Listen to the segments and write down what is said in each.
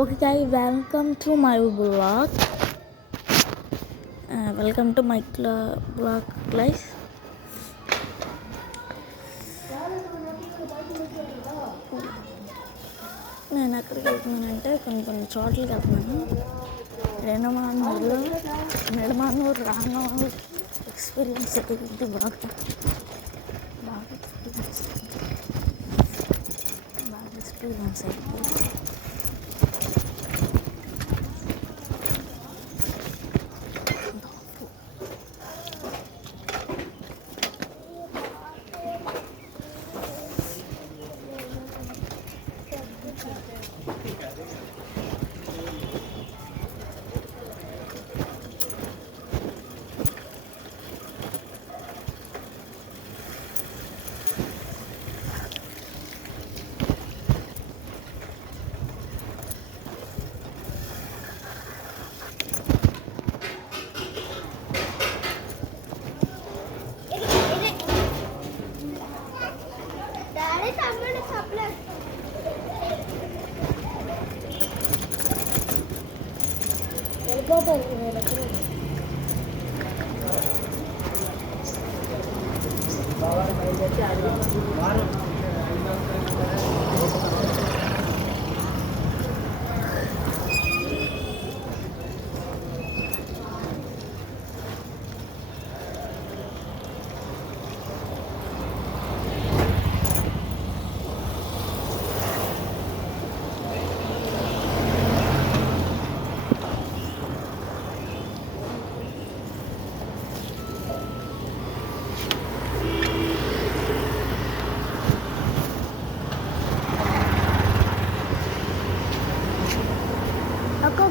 Okay guys, welcome to my vlog. Welcome to my vlog guys. నేను ఎక్కడికి వెళ్తున్నానంటే కొన్ని చోట్లకి వెళ్తున్నాను. నిడమానూరు రాను ఎక్స్పీరియన్స్ ఇది బాగా ఎక్స్పీరియన్స్ అయింది.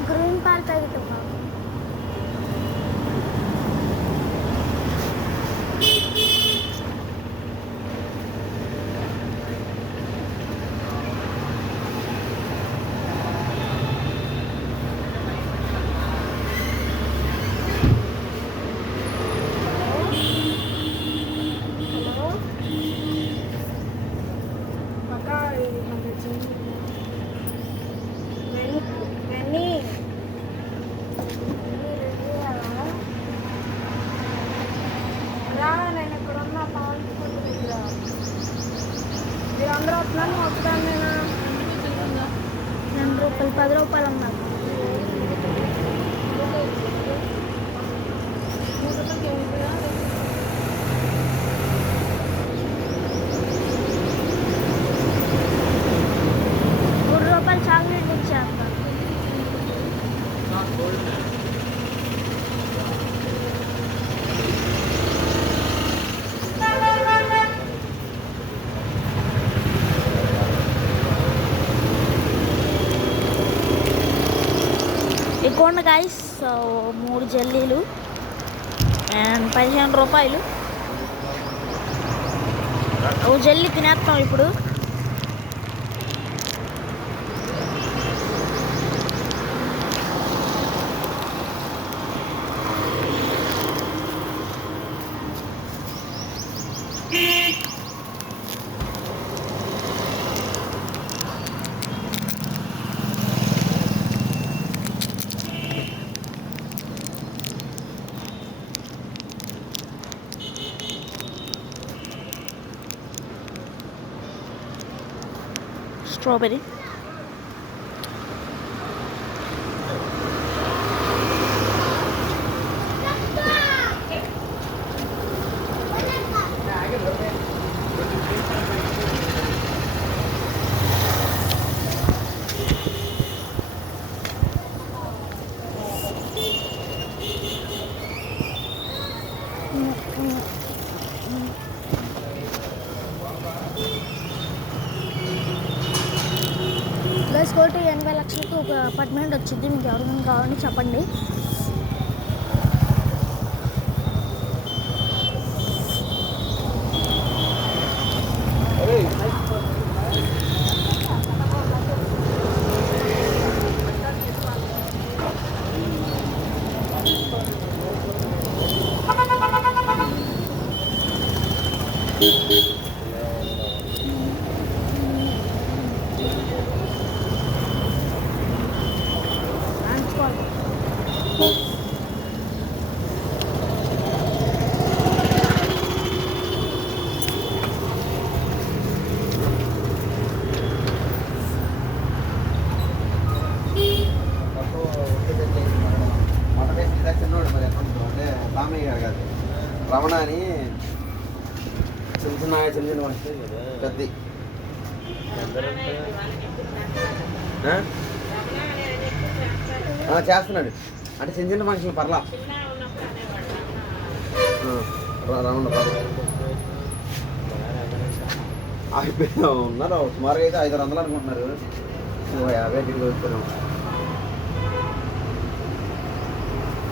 గ్రీన్ పార్క్ అవుతున్నాం. రూపాయలు 10 రూపాయలు అన్నారు. ₹3 చాక్లెట్ ఇచ్చారు. ఇదిగోండి గైస్, 3 జల్లీలు అండ్ ₹15. ఓ జల్లీ తినేస్తాం ఇప్పుడు. Strawberry. కోటి 80 లక్షలకు ఒక అపార్ట్మెంట్ వచ్చింది. మీకు ఎవరికైనా కావాలని చెప్పండి. పోవాలి. చిన్నోడు మరి ఎక్కడ అంటే రామయ్య గారు కాదు, రమణ అని చిన్న చిన్న మనిషి పెద్ద చేస్తున్నాడు అంటే చిన్న చిన్న మనుషులు పర్లా రమణ అయిపోయినా ఉన్నారు సుమారుగా అయితే 500 అనుకుంటున్నారు. 50 టికెట్ వచ్చాను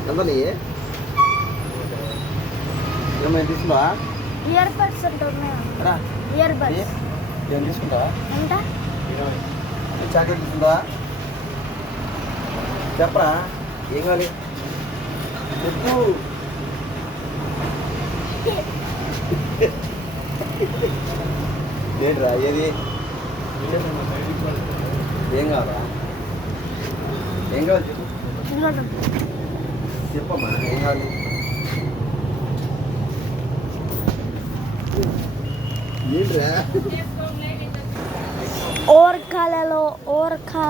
ఎంత ఏమైనా తీసుకుంటావా? ఇయర్ బడ్స్ ఉంటున్నాయా? ఇయర్ బడ్స్ ఏం తీసుకుంటావా? ఎంత చాక్లెట్ తీసుకుంటావా? చెప్పరా ఏం కావాలి చెప్పు. ఏంట్రా ఏది ఏం కావాలా? ఏం కావాలి చెప్పు. చెప్పమ్మా ఏం కావాలి? ఏంట్రా ఓర్కాలలో ఓర్కా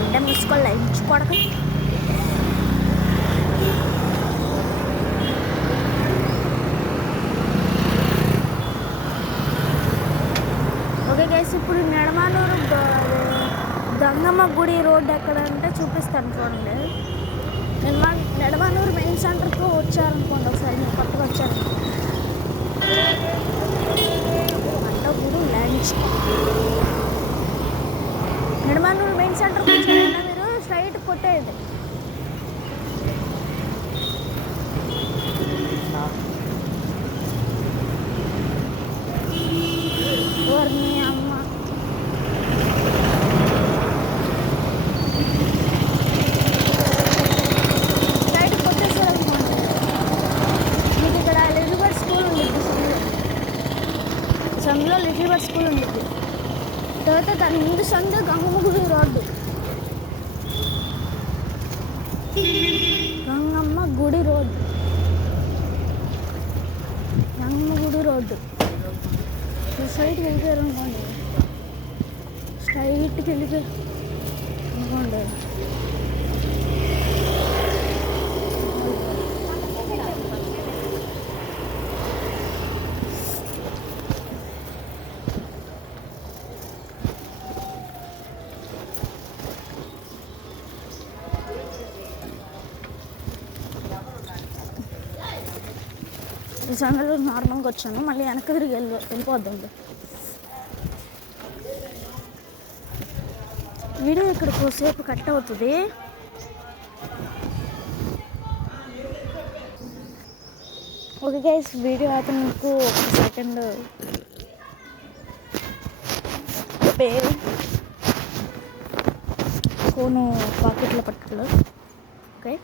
అంటే మూసుకోలే ఇచ్చుకోడక. ఓకే గైస్, ఇప్పుడు నెడమానూరు గంగమ్మ గుడి రోడ్డు ఎక్కడ అంటే చూపిస్తాను చూడండి. నెడమానూరు మెయిన్ సెంటర్కి వచ్చారనుకోండి, ఒకసారి నేను కొత్తగా వచ్చాను అంట గుడి లంచ్. నెడమానూరు మెయిన్ సెంటర్కి వచ్చారైనా మీరు స్ట్రైట్ కొట్టేది. వర్ణి అమ్మ సందులో లిటిల్ బర్డ్ స్కూల్ ఉంటుంది. తర్వాత దాని ముందు సందు గంగమ్మ గుడి రోడ్డు. గంగమ్మ గుడి రోడ్డు గంగమ్మ గుడి రోడ్డు స్ట్రైట్కి వెళ్ళిపోయారు అనుకోండి. స్ట్రైట్కి వెళ్ళిపోయారు అనుకోండి. ఈ సందులో నార్మల్గా వచ్చాను, మళ్ళీ వెనక్కి తిరిగి వెళ్ళిపోద్దండి. వీడియో ఇక్కడ కొద్దిసేపు కట్ అవుతుంది. ఓకే గైస్, వీడియో అయితే మీకు ఒక సెకండ్ పేరు ఫోను పాకెట్లో పట్టుకోలేదు. ఓకే,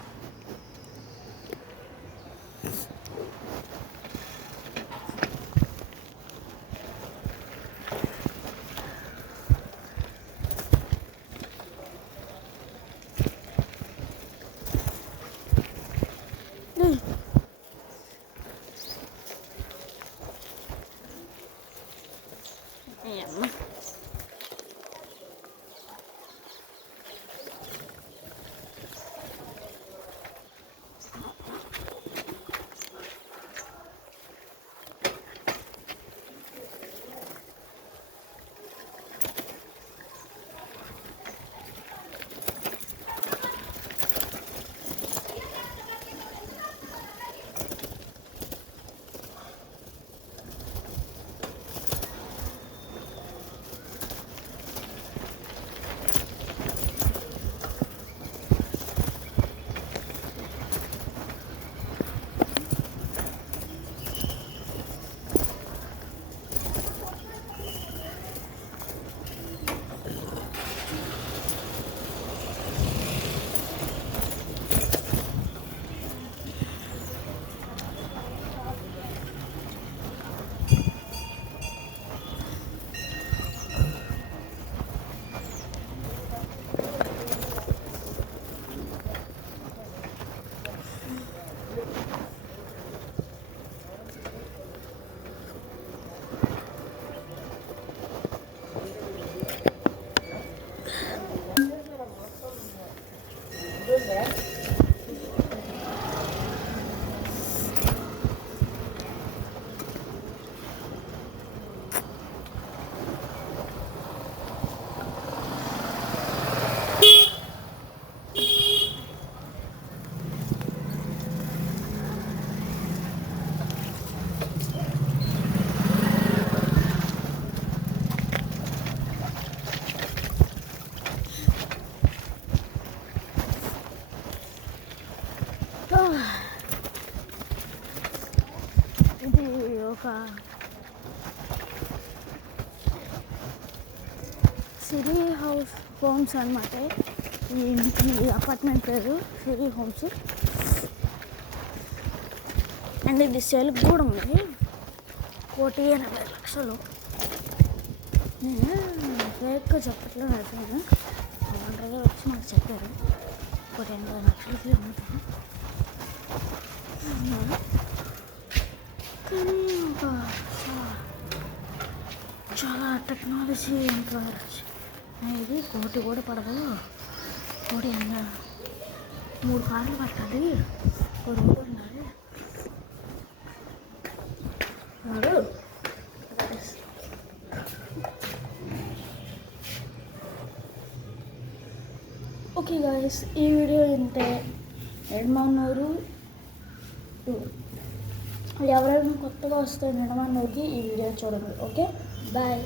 ఇది ఒక సిరి హోమ్స్ అన్నమాట. ఈ అపార్ట్మెంట్ పేరు సిరి హోమ్స్. అండ్ ఇది సేల్కి కూడా ఉంది, 1,80,00,000. నేను ఫేక్గా చెప్పట్లేదు, అయిపోయాను. ఓనర్ వచ్చి నాకు చెప్పారు 1,80,00,000కి ఉంటుంది. కానీ ఒక చాలా టెక్నాలజీ ఇంకా ఇది 1,00,00,000 కూడా పడదు. 3 కార్లు పట్టాలి, ఒక రోడ్డు ఉండాలి. ఓకే గాయస్, ఈ వీడియో ఇంతే. నిడమన్నూరు టూర్. ఎవరైనా కొత్తగా వస్తే నిడమన్నూరుకి ఈ వీడియో చూడండి. Okay, bye.